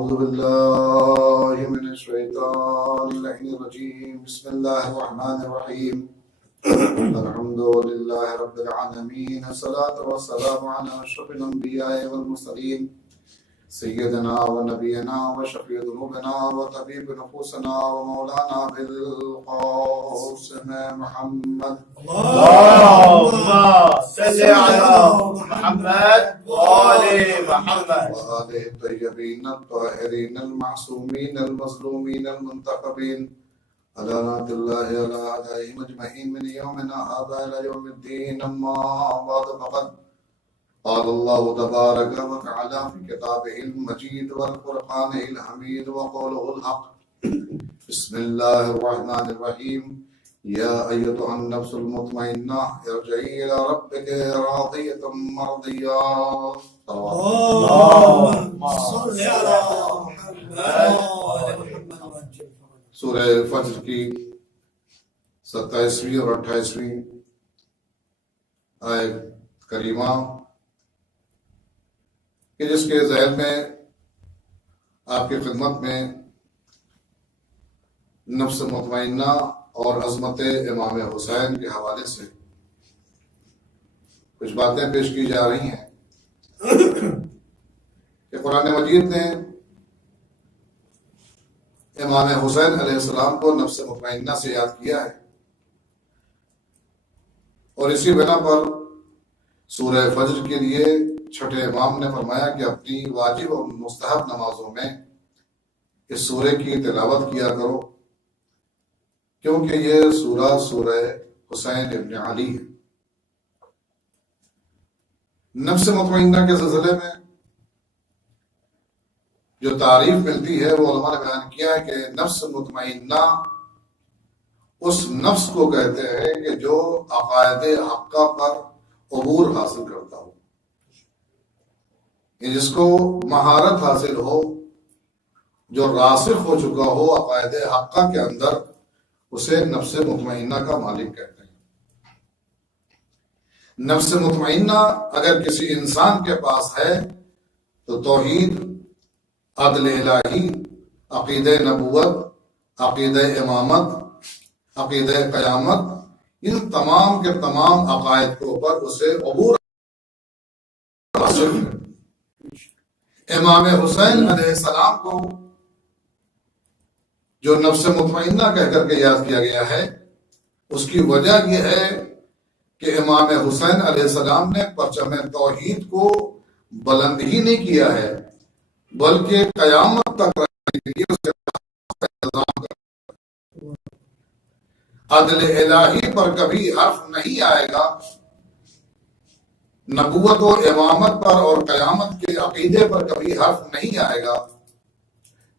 أعوذ بالله من الشيطان اللعين الرجيم بسم الله الرحمن الرحيم الحمد لله رب العالمين الصلاة والسلام على أشرف الأنبياء والمرسلين سيدنا ونبينا وشفيع ذنوبنا وطبيب نفوسنا ومولانا بالقاسم محمد اللهم صل على محمد وآل محمد وآله الطيبين الطاهرين المعصومين المظلومين المنتخبين على رحمة الله على أعدائهم أجمعين من يومنا هذا إلى يوم الدين. أما بعد فقد قال الله تبارك وتعالى في كتابه المجيد والقرآن الحميد وقوله الحق. بسم الله الرحمن الرحيم. يا أيتها النفس المطمئنة ارجعي إلى ربك راضية مرضية. اللهم صل على محمد وآل محمد. سورہ فجر کی 27ویں اور 28ویں آیت کریمہ کہ جس کے ذیل میں آپ کی خدمت میں نفس مطمئنہ اور عظمت امام حسین کے حوالے سے کچھ باتیں پیش کی جا رہی ہیں کہ قرآن مجید نے امام حسین علیہ السلام کو نفس مطمئنہ سے یاد کیا ہے، اور اسی بنا پر سورہ فجر کے لیے چھٹے امام نے فرمایا کہ اپنی واجب اور مستحب نمازوں میں اس سورہ کی تلاوت کیا کرو، کیونکہ یہ سورہ حسین ابن علی ہے۔ نفس مطمئنہ کے سلسلے میں جو تعریف ملتی ہے وہ علماء نے بیان کیا ہے کہ نفس مطمئنہ اس نفس کو کہتے ہیں کہ جو عقائد حقہ پر عبور حاصل کرتا ہو، جس کو مہارت حاصل ہو، جو راسخ ہو چکا ہو عقائد حقہ کے اندر، اسے نفس مطمئنہ کا مالک کہتے ہیں۔ نفس مطمئنہ اگر کسی انسان کے پاس ہے تو توحید، عدل الہی، عقید نبوت، عقید امامت، عقید قیامت، ان تمام کے تمام عقائد کے اوپر اسے عبور حاصل ہے۔ امام حسین علیہ السلام کو جو نفس مطمئنہ کہہ کر کے یاد کیا گیا ہے، اس کی وجہ یہ ہے کہ امام حسین علیہ السلام نے پرچم توحید کو بلند ہی نہیں کیا ہے، بلکہ قیامت تک رہنے کے لیے اسے انتظام کر۔ عدل الہی پر کبھی حرف نہیں آئے گا، نبوت و امامت پر اور قیامت کے عقیدے پر کبھی حرف نہیں آئے گا،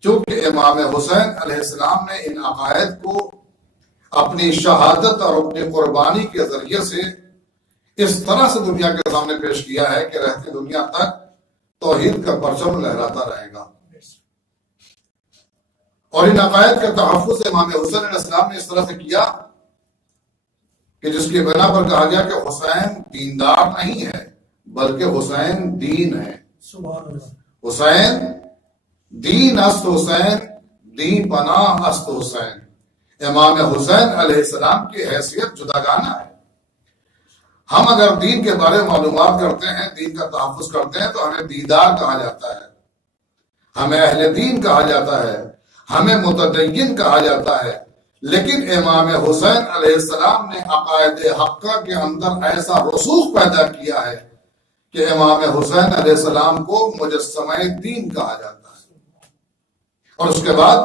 چونکہ امام حسین علیہ السلام نے ان عقائد کو اپنی شہادت اور اپنی قربانی کے ذریعے سے اس طرح سے دنیا کے سامنے پیش کیا ہے کہ رہتی دنیا تک توحید کا پرچم لہراتا رہے گا۔ اور ان عقائد کا تحفظ امام حسین علیہ السلام نے اس طرح سے کیا کہ جس کی بنا پر کہا گیا کہ حسین دیندار نہیں ہے بلکہ حسین دین ہے۔ حسین دین است حسین، دین پناہ است حسین۔ امام حسین علیہ السلام کی حیثیت جداگانہ ہے۔ ہم اگر دین کے بارے میں معلومات کرتے ہیں، دین کا تحفظ کرتے ہیں، تو ہمیں دیندار کہا جاتا ہے، ہمیں اہل دین کہا جاتا ہے، ہمیں متدین کہا جاتا ہے۔ لیکن امام حسین علیہ السلام نے عقائد حقہ کے اندر ایسا رسوخ پیدا کیا ہے کہ امام حسین علیہ السلام کو مجسمہ دین کہا جاتا ہے۔ اور اس کے بعد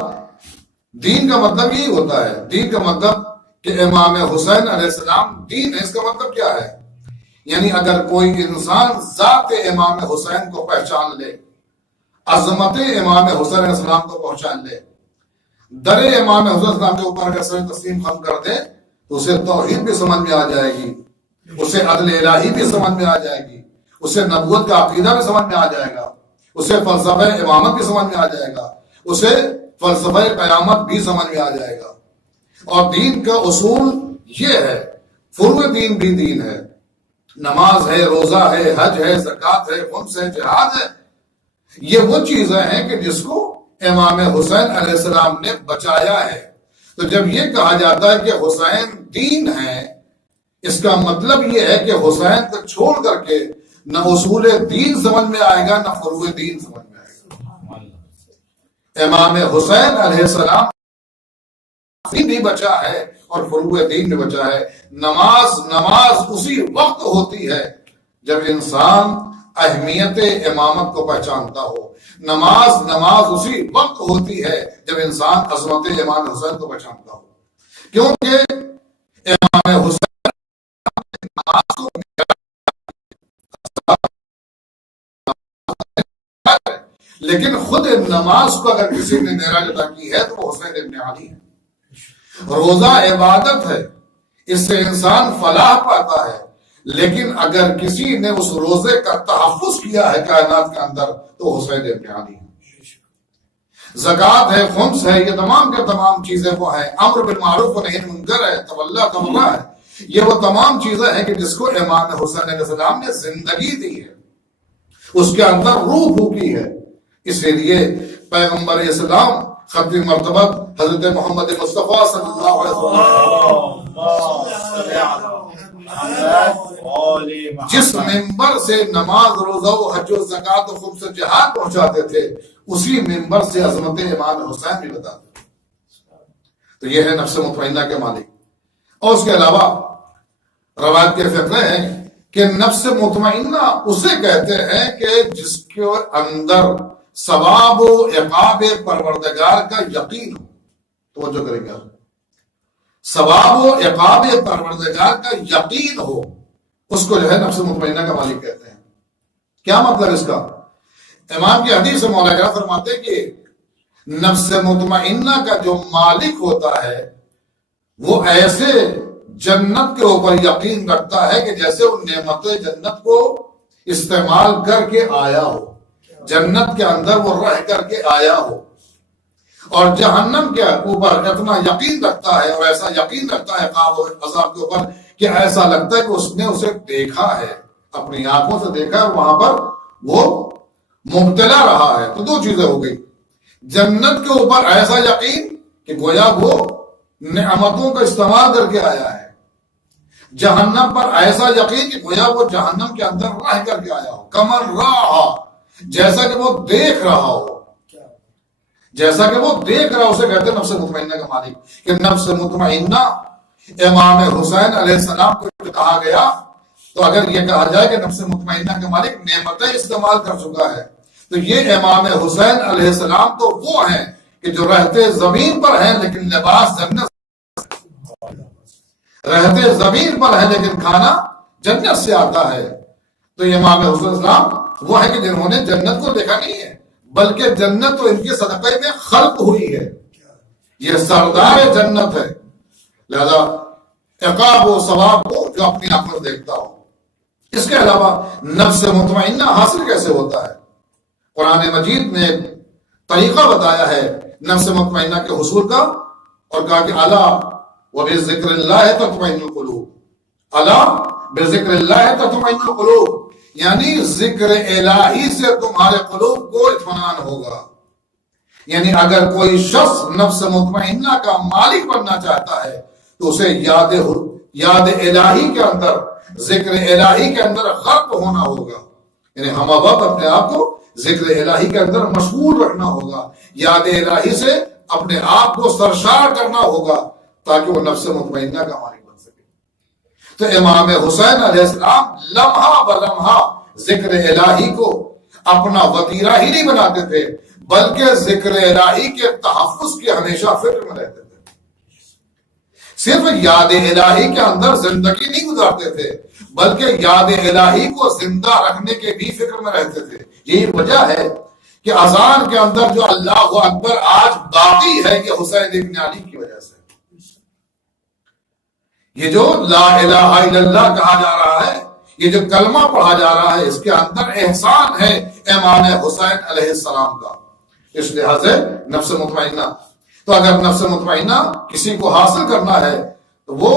دین کا مطلب یہی ہوتا ہے، دین کا مطلب کہ امام حسین علیہ السلام دین ہے۔ اس کا مطلب کیا ہے؟ یعنی اگر کوئی انسان ذات امام حسین کو پہچان لے، عظمت امام حسین علیہ السلام کو پہچان لے، در امام حسین علیہ السلام کے اوپر اگر سر تسلیم خم کر دے تو اسے توحید بھی سمجھ میں آ جائے گی، اسے عدل الہی بھی سمجھ میں آ جائے گی، اسے نبوت کا عقیدہ بھی سمجھ میں آ جائے گا، اسے فلسفہ امامت بھی سمجھ میں آ جائے گا، اسے فلسفہ قیامت بھی سمجھ میں آ جائے گا۔ اور دین کا اصول یہ ہے، فروع دین بھی دین ہے، نماز ہے، روزہ ہے، حج ہے، زکوٰۃ ہے، خمس ہے، جہاد ہے، یہ وہ چیزیں ہیں کہ جس کو امام حسین علیہ السلام نے بچایا ہے۔ تو جب یہ کہا جاتا ہے کہ حسین دین ہے، اس کا مطلب یہ ہے کہ حسین کو چھوڑ کر کے نہ اصول دین سمجھ میں آئے گا، نہ فروع دین سمجھ میں آئے گا۔ امام حسین علیہ السلام دین بھی بچا ہے اور فروع دین بھی بچا ہے۔ نماز اسی وقت ہوتی ہے جب انسان اہمیت امامت کو پہچانتا ہو۔ نماز اسی وقت ہوتی ہے جب انسان عظمت امام حسین کو پہچانتا ہو، کیونکہ امام حسین نماز کو لیکن خود نماز کو اگر کسی نے معراج عطا کی ہے تو وہ حسین ابن علی ہے۔ روزہ عبادت ہے، اس سے انسان فلاح پاتا ہے، لیکن اگر کسی نے اس روزے کا تحفظ کیا ہے کائنات کے اندر تو حسین ابن علی ہے۔ زکوٰۃ ہے، خمس ہے، یہ تمام کے تمام چیزیں وہ ہیں۔ امر بالمعروف و نہی عن المنکر ہے، تولی تولہ ہے، یہ وہ تمام چیزیں ہیں کہ جس کو امام حسین علیہ السلام نے زندگی دی ہے، اس کے اندر روح پھونکی ہے۔ اس لیے پیغمبر اسلام ختم مرتبت حضرت محمد مصطفیٰ صلی اللہ علیہ وسلم جس ممبر سے نماز، روزہ و حج و زکوٰۃ و خمس و جہاد پہنچاتے تھے، اسی ممبر سے عظمت امام حسین بھی بتاتے تھے۔ تو یہ ہے نفس مطمئنہ کے مالک۔ اور اس کے علاوہ روایت کے فقرے ہیں کہ نفس مطمئنہ اسے کہتے ہیں کہ جس کے اندر ثواب و عقاب پروردگار کا یقین ہو۔ توجہ کریں گے، ثواب و عقاب پروردگار کا یقین ہو، اس کو جو ہے نفس مطمئنہ کا مالک کہتے ہیں۔ کیا مطلب اس کا؟ امام کی حدیث سے مولا کرام فرماتے ہیں کہ نفس مطمئنہ کا جو مالک ہوتا ہے وہ ایسے جنت کے اوپر یقین رکھتا ہے کہ جیسے وہ نعمت جنت کو استعمال کر کے آیا ہو، جنت کے اندر وہ رہ کر کے آیا ہو، اور جہنم کے اوپر اتنا یقین رکھتا ہے اور ایسا یقین رکھتا ہے عقاب و عذاب کے اوپر کہ ایسا لگتا ہے کہ اس نے اسے دیکھا ہے، اپنی آنکھوں سے دیکھا ہے، وہاں پر وہ مبتلا رہا ہے۔ تو دو چیزیں ہو گئی، جنت کے اوپر ایسا یقین کہ گویا وہ نعمتوں کا استعمال کر کے آیا ہے، جہنم پر ایسا یقین کہ گویا وہ جہنم کے اندر رہ کر کے آیا ہو، کمر رہا، جیسا کہ وہ دیکھ رہا ہو، جیسا کہ وہ دیکھ رہا، اسے کہتے ہیں نفس مطمئنہ کا مالک۔ کہ نفس مطمئنہ امام حسین علیہ السلام کو کہا گیا تو اگر یہ کہا جائے کہ نفس مطمئنہ کا مالک نعمتیں استعمال کر چکا ہے، تو یہ امام حسین علیہ السلام تو وہ ہیں کہ جو رہتے زمین پر ہیں لیکن لباس جنت، رہتے زمین پر ہیں لیکن کھانا جنت سے آتا ہے۔ تو یہ امام حسین السلام وہ ہے کہ جنہوں نے جنت کو دیکھا نہیں ہے، بلکہ جنت تو ان کے صدقے میں خلق ہوئی ہے، یہ سردار جنت ہے، لہذا عقاب و ثواب کو جو اپنی آنکھوں سے دیکھتا ہو۔ اس کے علاوہ نفس مطمئنہ حاصل کیسے ہوتا ہے؟ قرآن مجید نے ایک طریقہ بتایا ہے نفس مطمئنہ کے حصول کا، اور کہا کہ الا وبذکر اللہ تطمئن القلوب، الا بذکر اللہ تطمئن القلوب، یعنی ذکر الہی سے تمہارے قلوب کو اطمینان ہوگا۔ یعنی اگر کوئی شخص نفس مطمئنہ کا مالک بننا چاہتا ہے تو اسے یاد الہی کے اندر، ذکر الہی کے اندر غرق ہونا ہوگا، یعنی ہم وقت اپنے آپ کو ذکر الہی کے اندر مشغول رکھنا ہوگا، یاد الہی سے اپنے آپ کو سرشار کرنا ہوگا تاکہ وہ نفس مطمئنہ کا مالک بن سکے۔ تو امام حسین علیہ السلام لمحہ بلمحہ ذکر الہی کو اپنا وطیرہ ہی نہیں بناتے تھے، بلکہ ذکر الہی کے تحفظ کی ہمیشہ فکر میں رہتے تھے۔ صرف یاد الہی کے اندر زندگی نہیں گزارتے تھے، بلکہ یاد الہی کو زندہ رکھنے کے بھی فکر میں رہتے تھے۔ یہی وجہ ہے کہ اذان کے اندر جو اللہ اکبر آج باقی ہے یہ حسین ابن علی کی وجہ سے۔ یہ جو لا الہ الا اللہ کہا جا رہا ہے، یہ جو کلمہ پڑھا جا رہا ہے، اس کے اندر احسان ہے امام حسین علیہ السلام کا۔ اس لحاظ سے نفس مطمئنہ، تو اگر نفس مطمئنہ کسی کو حاصل کرنا ہے تو وہ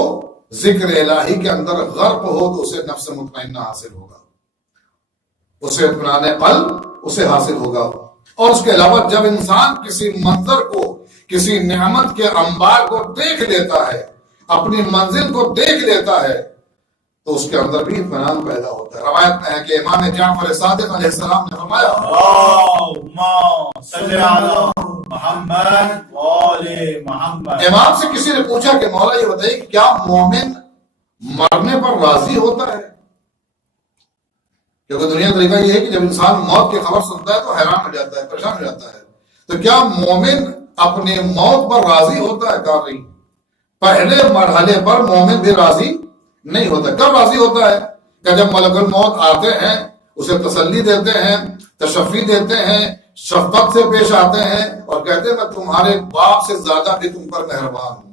ذکر الہی کے اندر غرق ہو تو اسے نفس مطمئنہ حاصل ہوگا۔ اسے اطمینان قلب اسے حاصل ہوگا۔ اور اس کے علاوہ جب انسان کسی منظر کو، کسی نعمت کے انبار کو دیکھ لیتا ہے، اپنی منزل کو دیکھ لیتا ہے، تو اس کے اندر بھی اطمینان پیدا ہوتا ہے۔ روایت میں ہے کہ امام جعفر صادق علیہ السلام نے فرمایا، اللہم صلی علی محمد وآل محمد۔ امام سے کسی نے پوچھا کہ مولا یہ بتائیے کہ کیا مومن مرنے پر راضی ہوتا ہے؟ کیونکہ دنیا کا طریقہ یہ ہے کہ جب انسان موت کی خبر سنتا ہے تو حیران ہو جاتا ہے، پریشان ہو جاتا ہے۔ تو کیا مومن اپنے موت پر راضی ہوتا ہے؟ کہا نہیں۔ پہلے مرحلے پر مومن بھی راضی نہیں ہوتا۔ کب راضی ہوتا ہے؟ کہ جب ملک الموت آتے ہیں، اسے تسلی دیتے ہیں، تشفی دیتے ہیں، شفقت سے پیش آتے ہیں اور کہتے ہیں میں تمہارے باپ سے زیادہ بھی تم پر مہربان ہوں،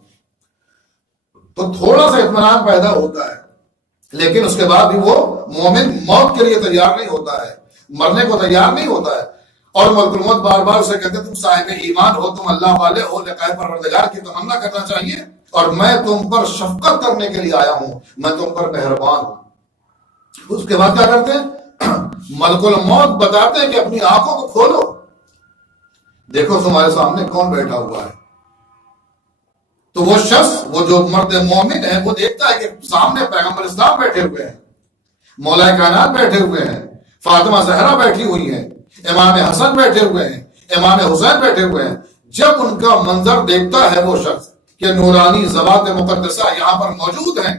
تو تھوڑا سا اطمینان پیدا ہوتا ہے۔ لیکن اس کے بعد بھی وہ مومن موت کے لیے تیار نہیں ہوتا ہے، مرنے کو تیار نہیں ہوتا ہے، اور ملک الموت بار بار اسے کہتے ہیں تم صاحب ایمان ہو، تم اللہ والے ہو، لقاء پروردگار کی تمنا کرنا چاہیے، اور میں تم پر شفقت کرنے کے لیے آیا ہوں، میں تم پر مہربان ہوں۔ اس کے بعد کیا کرتے ہیں؟ ملک الموت بتاتے ہیں کہ اپنی آنکھوں کو کھولو، دیکھو تمہارے سامنے کون بیٹھا ہوا ہے۔ تو وہ شخص، وہ جو مرد مومن ہے، وہ دیکھتا ہے کہ سامنے پیغمبر اسلام بیٹھے ہوئے ہیں، مولا کائنات بیٹھے ہوئے ہیں، فاطمہ زہرا بیٹھی ہوئی ہیں، امام حسن بیٹھے ہوئے ہیں، امام حسین بیٹھے ہوئے ہیں۔ جب ان کا منظر دیکھتا ہے وہ شخص کہ نورانی ذوات مقدسہ یہاں پر موجود ہیں،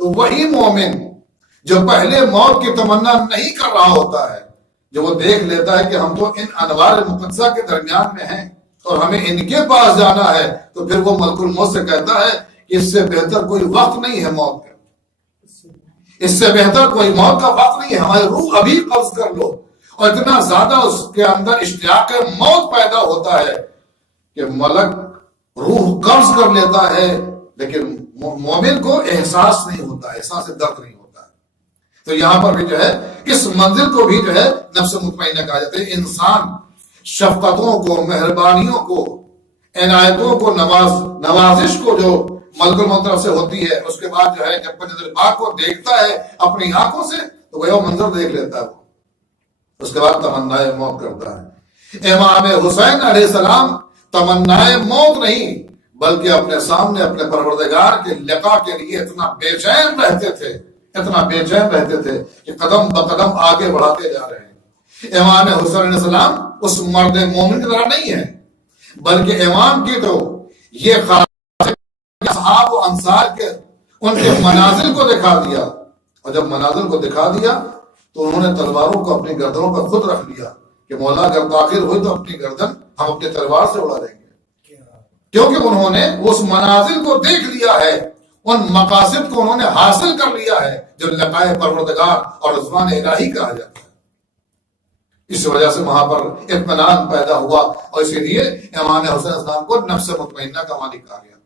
تو وہی مومن جو پہلے موت کی تمنا نہیں کر رہا ہوتا ہے، جو وہ دیکھ لیتا ہے کہ ہم تو ان انوار مقدسہ کے درمیان میں ہیں اور ہمیں ان کے پاس جانا ہے، تو پھر وہ ملک الموت سے کہتا ہے کہ اس سے بہتر کوئی وقت نہیں ہے موت کا، اس سے بہتر کوئی موت کا وقت نہیں ہے، ہماری روح ابھی قبض کر لو۔ اور اتنا زیادہ اس کے اندر اشتیاق موت پیدا ہوتا ہے کہ ملک روح قبض کر لیتا ہے، لیکن مومن کو احساس نہیں ہوتا، احساس درد نہیں ہوتا۔ تو یہاں پر بھی جو ہے اس منزل کو بھی جو ہے نفس مطمئنہ کہا جاتا ہے۔ انسان شفقتوں کو، مہربانیوں کو، عنایتوں کو، نوازش کو جو ملک الموت طرف سے ہوتی ہے، اس کے بعد جو ہے جب نظر پاک کو دیکھتا ہے اپنی آنکھوں سے، تو وہ منظر دیکھ لیتا ہے، اس کے بعد تمنائے موت کرتا ہے۔ امام حسین علیہ السلام تمنائے موت نہیں بلکہ اپنے سامنے اپنے پروردگار کے لقاء کے لیے اتنا بے چین رہتے تھے، اتنا بے چین رہتے تھے کہ قدم بقدم آگے بڑھاتے جا رہے ہیں۔ امام حسین علیہ السلام اس مرد مومن کی طرح نہیں ہے، بلکہ امام کی تو یہ اصحاب و انصار کے ان کے منازل کو دکھا دیا، اور جب منازل کو دکھا دیا تو انہوں نے تلواروں کو اپنی گردنوں پر خود رکھ لیا کہ مولا اگر تاخیر ہوئی تو اپنی گردن ہم اپنی تلوار سے اڑا دیں گے، کیونکہ انہوں نے اس منازل کو دیکھ لیا ہے، ان مقاصد کو انہوں نے حاصل کر لیا ہے جو لقاء پروردگار اور رضوان الہی کہا جاتا ہے۔ اس وجہ سے وہاں پر اطمینان پیدا ہوا، اور اسی لیے امام حسین السلام کو نفس مطمئنہ کا مالک کہا گیا۔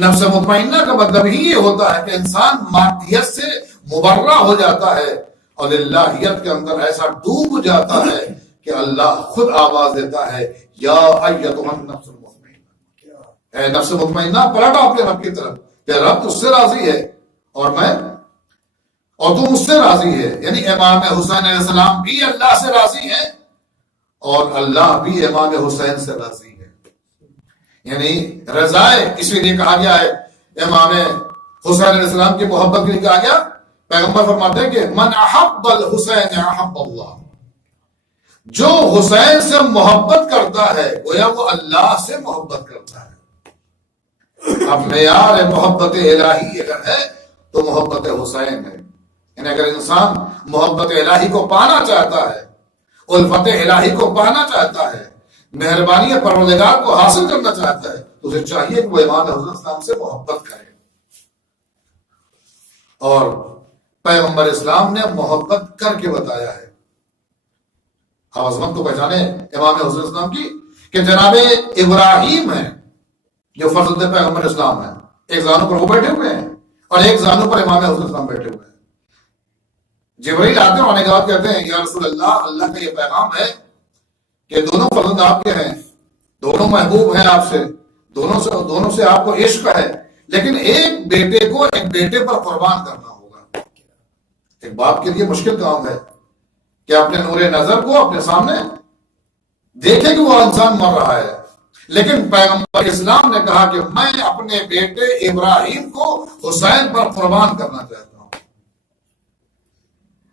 نفس مطمئنہ کا مطلب ہی یہ ہوتا ہے کہ انسان مادیت سے مبرہ ہو جاتا ہے اور اللہیت کے اندر ایسا ڈوب جاتا ہے کہ اللہ خود آواز دیتا ہے، یا ایتھا النفس المطمئنہ، اے نفس مطمئنہ پلٹ اپنے رب کی طرف، کہ رب تجھ سے راضی ہے اور تم اس سے راضی ہے۔ یعنی امام حسین علیہ السلام بھی اللہ سے راضی ہیں اور اللہ بھی امام حسین سے راضی ہے، یعنی رضائے۔ اسی لیے کہا گیا ہے امام حسین علیہ السلام کی محبت کے لیے کہا گیا، پیغمبر فرماتے ہیں کہ من احب الحسین احب اللہ، جو حسین سے محبت کرتا ہے گویا وہ اللہ سے محبت کرتا ہے۔ اب معیار محبت الہی اگر ہے تو محبت حسین ہے، یعنی اگر انسان محبت الہی کو پانا چاہتا ہے، الفت الہی کو پانا چاہتا ہے، مہربانی پروردگار کو حاصل کرنا چاہتا ہے، تو اسے چاہیے کہ وہ امام حسین اسلام سے محبت کرے۔ اور پیغمبر اسلام نے محبت کر کے بتایا ہے۔ عظمت کو پہچانے امام حسین اسلام کی کہ جناب ابراہیم ہیں جو فرزند پیغمبر اسلام ہیں، ایک زانو پر وہ بیٹھے ہوئے ہیں اور ایک زانو پر امام حسین اسلام بیٹھے ہوئے ہیں۔ جبرائیل آتے ہیں، آنے کے بعد کہتے ہیں یا رسول اللہ، اللہ کا یہ پیغام ہے کہ دونوں فرزند آپ کے ہیں، دونوں محبوب ہیں آپ سے، دونوں سے آپ کو عشق ہے، لیکن ایک بیٹے کو ایک بیٹے پر قربان کرنا ہوگا۔ ایک باپ کے لیے مشکل کام ہے کہ اپنے نور نظر کو اپنے سامنے دیکھے کہ وہ انسان مر رہا ہے، لیکن پیغمبر اسلام نے کہا کہ میں اپنے بیٹے ابراہیم کو حسین پر قربان کرنا چاہتا ہوں،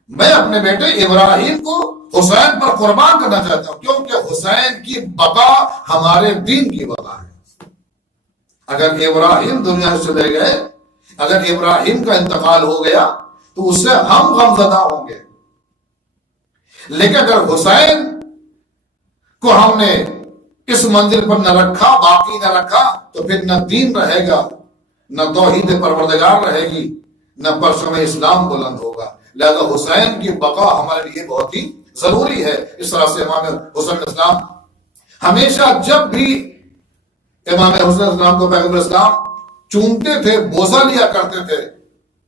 میں اپنے بیٹے ابراہیم کو حسین پر قربان کرنا چاہتا ہوں، کیونکہ حسین کی بقا ہمارے دین کی بقا ہے۔ اگر ابراہیم دنیا سے چلے گئے، اگر ابراہیم کا انتقال ہو گیا تو اس سے ہم غمزدہ ہوں گے، لیکن اگر حسین کو ہم نے اس منزل پر نہ رکھا، باقی نہ رکھا، تو پھر نہ دین رہے گا، نہ توحید پروردگار رہے گی، نہ پرچم اسلام بلند ہوگا۔ لہذا حسین کی بقا ہمارے لیے بہت ہی ضروری ہے۔ اس طرح سے امام حسین اسلام ہمیشہ جب بھی امام حسین اسلام کو پیغمبر اسلام چومتے تھے، بوسہ لیا کرتے تھے،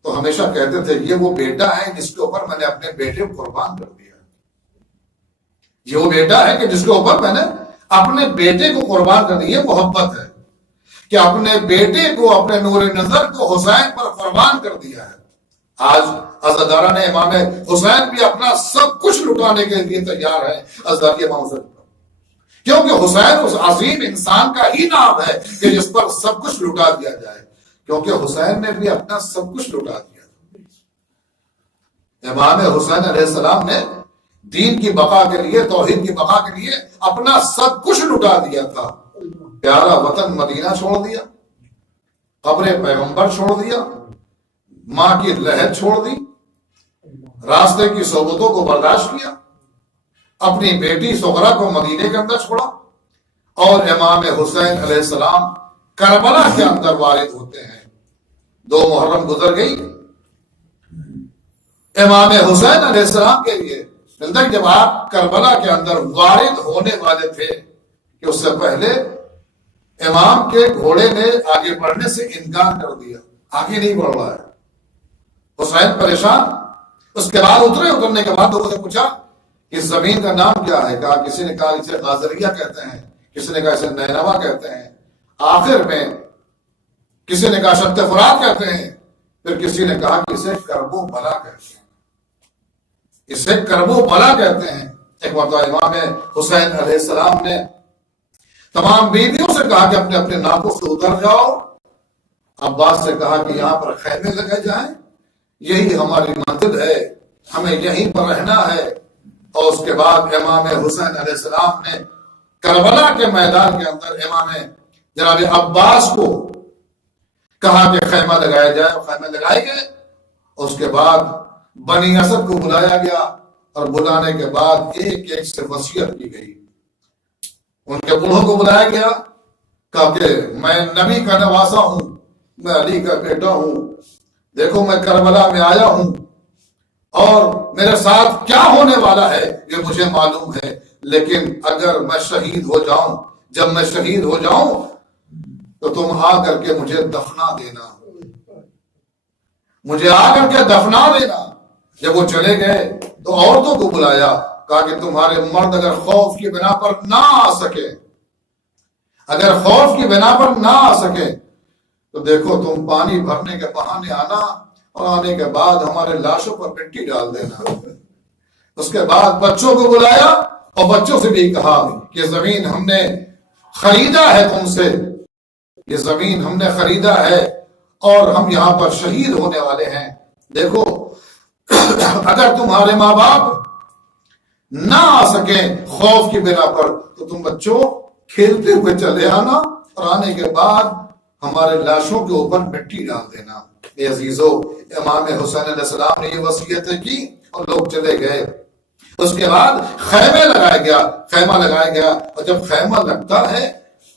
تو ہمیشہ کہتے تھے یہ وہ بیٹا ہے جس کے اوپر میں نے اپنے بیٹے کو قربان کر دیا، یہ وہ بیٹا ہے کہ جس کے اوپر میں نے اپنے بیٹے کو قربان کر دیا۔ یہ محبت ہے کہ اپنے بیٹے کو، اپنے نور نظر کو حسین پر قربان کر دیا ہے۔ آج عزاداران امام حسین بھی اپنا سب کچھ لٹانے کے لیے تیار ہے، عزاداری امام حسین، کیونکہ حسین اس عظیم انسان کا ہی نام ہے کہ جس پر سب کچھ لٹا دیا جائے، کیونکہ حسین نے بھی اپنا سب کچھ لٹا دیا۔ امام حسین علیہ السلام نے دین کی بقا کے لیے، توحید کی بقا کے لیے اپنا سب کچھ لٹا دیا تھا۔ پیارا وطن مدینہ چھوڑ دیا، قبر پیغمبر چھوڑ دیا، ماں کی لہر چھوڑ دی، راستے کی صحبتوں کو برداشت کیا، اپنی بیٹی سغرا کو مدینے کے اندر چھوڑا، اور امام حسین علیہ السلام کربلا کے اندر وارد ہوتے ہیں۔ 2 محرم گزر گئی، امام حسین علیہ السلام کے لیے جب آپ کربلا کے اندر وارد ہونے والے تھے کہ اس سے پہلے امام کے گھوڑے نے آگے بڑھنے سے انکار کر دیا، آگے نہیں بڑھ رہا ہے۔ حسین پریشان، اس کے بعد اترنے کے بعد لوگوں نے پوچھا اس زمین کا نام کیا ہے؟ کہا، کسی نے کہا اسے غازریہ کہتے ہیں، کسی نے کہا اسے نینوا کہتے ہیں، آخر میں کسی نے کہا شط فرات کہتے ہیں، پھر کسی نے کہا کہ اسے کرب و بلا کہتے ہیں، اسے کرب و بلا کہتے ہیں۔ ایک مرتبہ امام حسین علیہ السلام نے تمام بیویوں سے کہا کہ اپنے اپنے ناکوں سے اتر جاؤ، عباس سے کہا کہ یہاں پر خیمے لگے جائیں، یہی ہماری منزل ہے، ہمیں یہیں پر رہنا ہے۔ اور اس کے بعد امام حسین علیہ السلام نے کربلا کے میدان کے اندر امام جناب عباس کو کہا کہ خیمہ لگایا جائے، اور خیمے لگائے گئے۔ اس کے بعد بنی اسد کو بلایا گیا، اور بلانے کے بعد ایک ایک سے وصیت کی گئی۔ ان کے بوڑھوں کو بلایا گیا، کہا کہ میں نبی کا نواسا ہوں، میں علی کا بیٹا ہوں، دیکھو میں کربلا میں آیا ہوں، اور میرے ساتھ کیا ہونے والا ہے یہ مجھے معلوم ہے، لیکن اگر میں شہید ہو جاؤں، جب میں شہید ہو جاؤں تو تم آ کر کے مجھے دفنا دینا، مجھے آ کر کے دفنا دینا۔ جب وہ چلے گئے تو عورتوں کو بلایا، کہا کہ تمہارے مرد اگر خوف کی بنا پر نہ آ سکے، اگر خوف کی بنا پر نہ آ سکے تو دیکھو تم پانی بھرنے کے بہانے آنا، اور آنے کے بعد ہمارے لاشوں پر مٹی ڈال دینا۔ اس کے بعد بچوں کو بلایا، اور بچوں سے بھی کہا کہ زمین ہم نے خریدا ہے تم سے، یہ زمین ہم نے خریدا ہے، اور ہم یہاں پر شہید ہونے والے ہیں۔ دیکھو اگر تمہارے ماں باپ نہ آ سکیں خوف کی بنا پر تو تم بچوں کھیلتے ہوئے چلے آنا، اور آنے کے بعد ہمارے لاشوں کے اوپر مٹی ڈال دینا۔ اے عزیزو، امام حسین علیہ السلام نے یہ وصیتیں کی اور لوگ چلے گئے۔ اس کے بعد خیمہ لگایا گیا، اور جب خیمہ لگتا ہے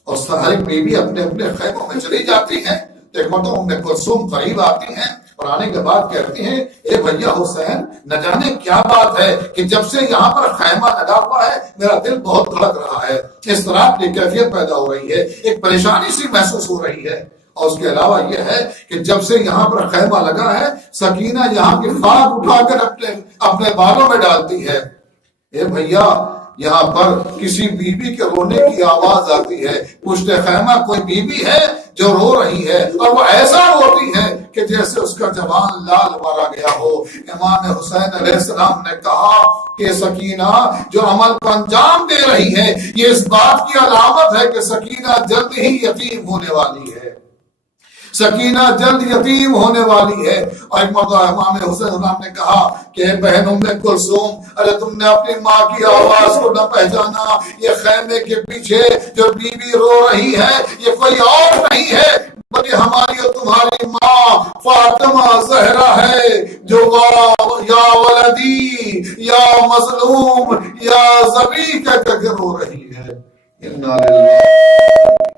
اور ہر ایک بیوی اپنے اپنے خیموں میں چلی جاتی ہیں، تو ایک مرتبہ ام کلثوم قریب آتی ہیں، اور آنے کے بعد کہتی ہیں اے بھیا حسین، نہ جانے کیا بات ہے کہ جب سے یہاں پر خیمہ لگا ہوا ہے میرا دل بہت دھڑک رہا ہے، اس طرح کی کیفیت پیدا ہو رہی ہے، ایک پریشانی سی محسوس ہو رہی ہے۔ اور اس کے علاوہ یہ ہے کہ جب سے یہاں پر خیمہ لگا ہے سکینہ یہاں کی خاک اٹھا کر اپنے بالوں میں ڈالتی ہے۔ اے بھیا، یہاں پر کسی بیوی کے رونے کی آواز آتی ہے، پشت خیمہ کوئی بیوی ہے جو رو رہی ہے، اور وہ ایسا روتی ہے کہ کہ جیسے اس کا جوان لال مارا گیا ہو۔ امام حسین علیہ السلام نے کہا کہ سکینہ جو عمل کو انجام دے رہی ہے یہ اس بات کی علامت ہے کہ سکینہ جلد ہی یتیم ہونے والی ہے، سکینہ جلد یتیم ہونے والی ہے۔ اور ایک مرتبہ امام حسین السلام نے کہا کہ بہن ام کلثوم، ارے تم نے اپنی ماں کی آواز کو نہ پہچانا، یہ خیمے کے پیچھے جو بی بی رو رہی ہے یہ کوئی اور نہیں ہے بلکہ ہماری اور تمہاری ماں فاطمہ زہرا ہے، جو یا ولدی یا مظلوم یا ذبیح کہہ کر رو رہی ہے۔ انا للہ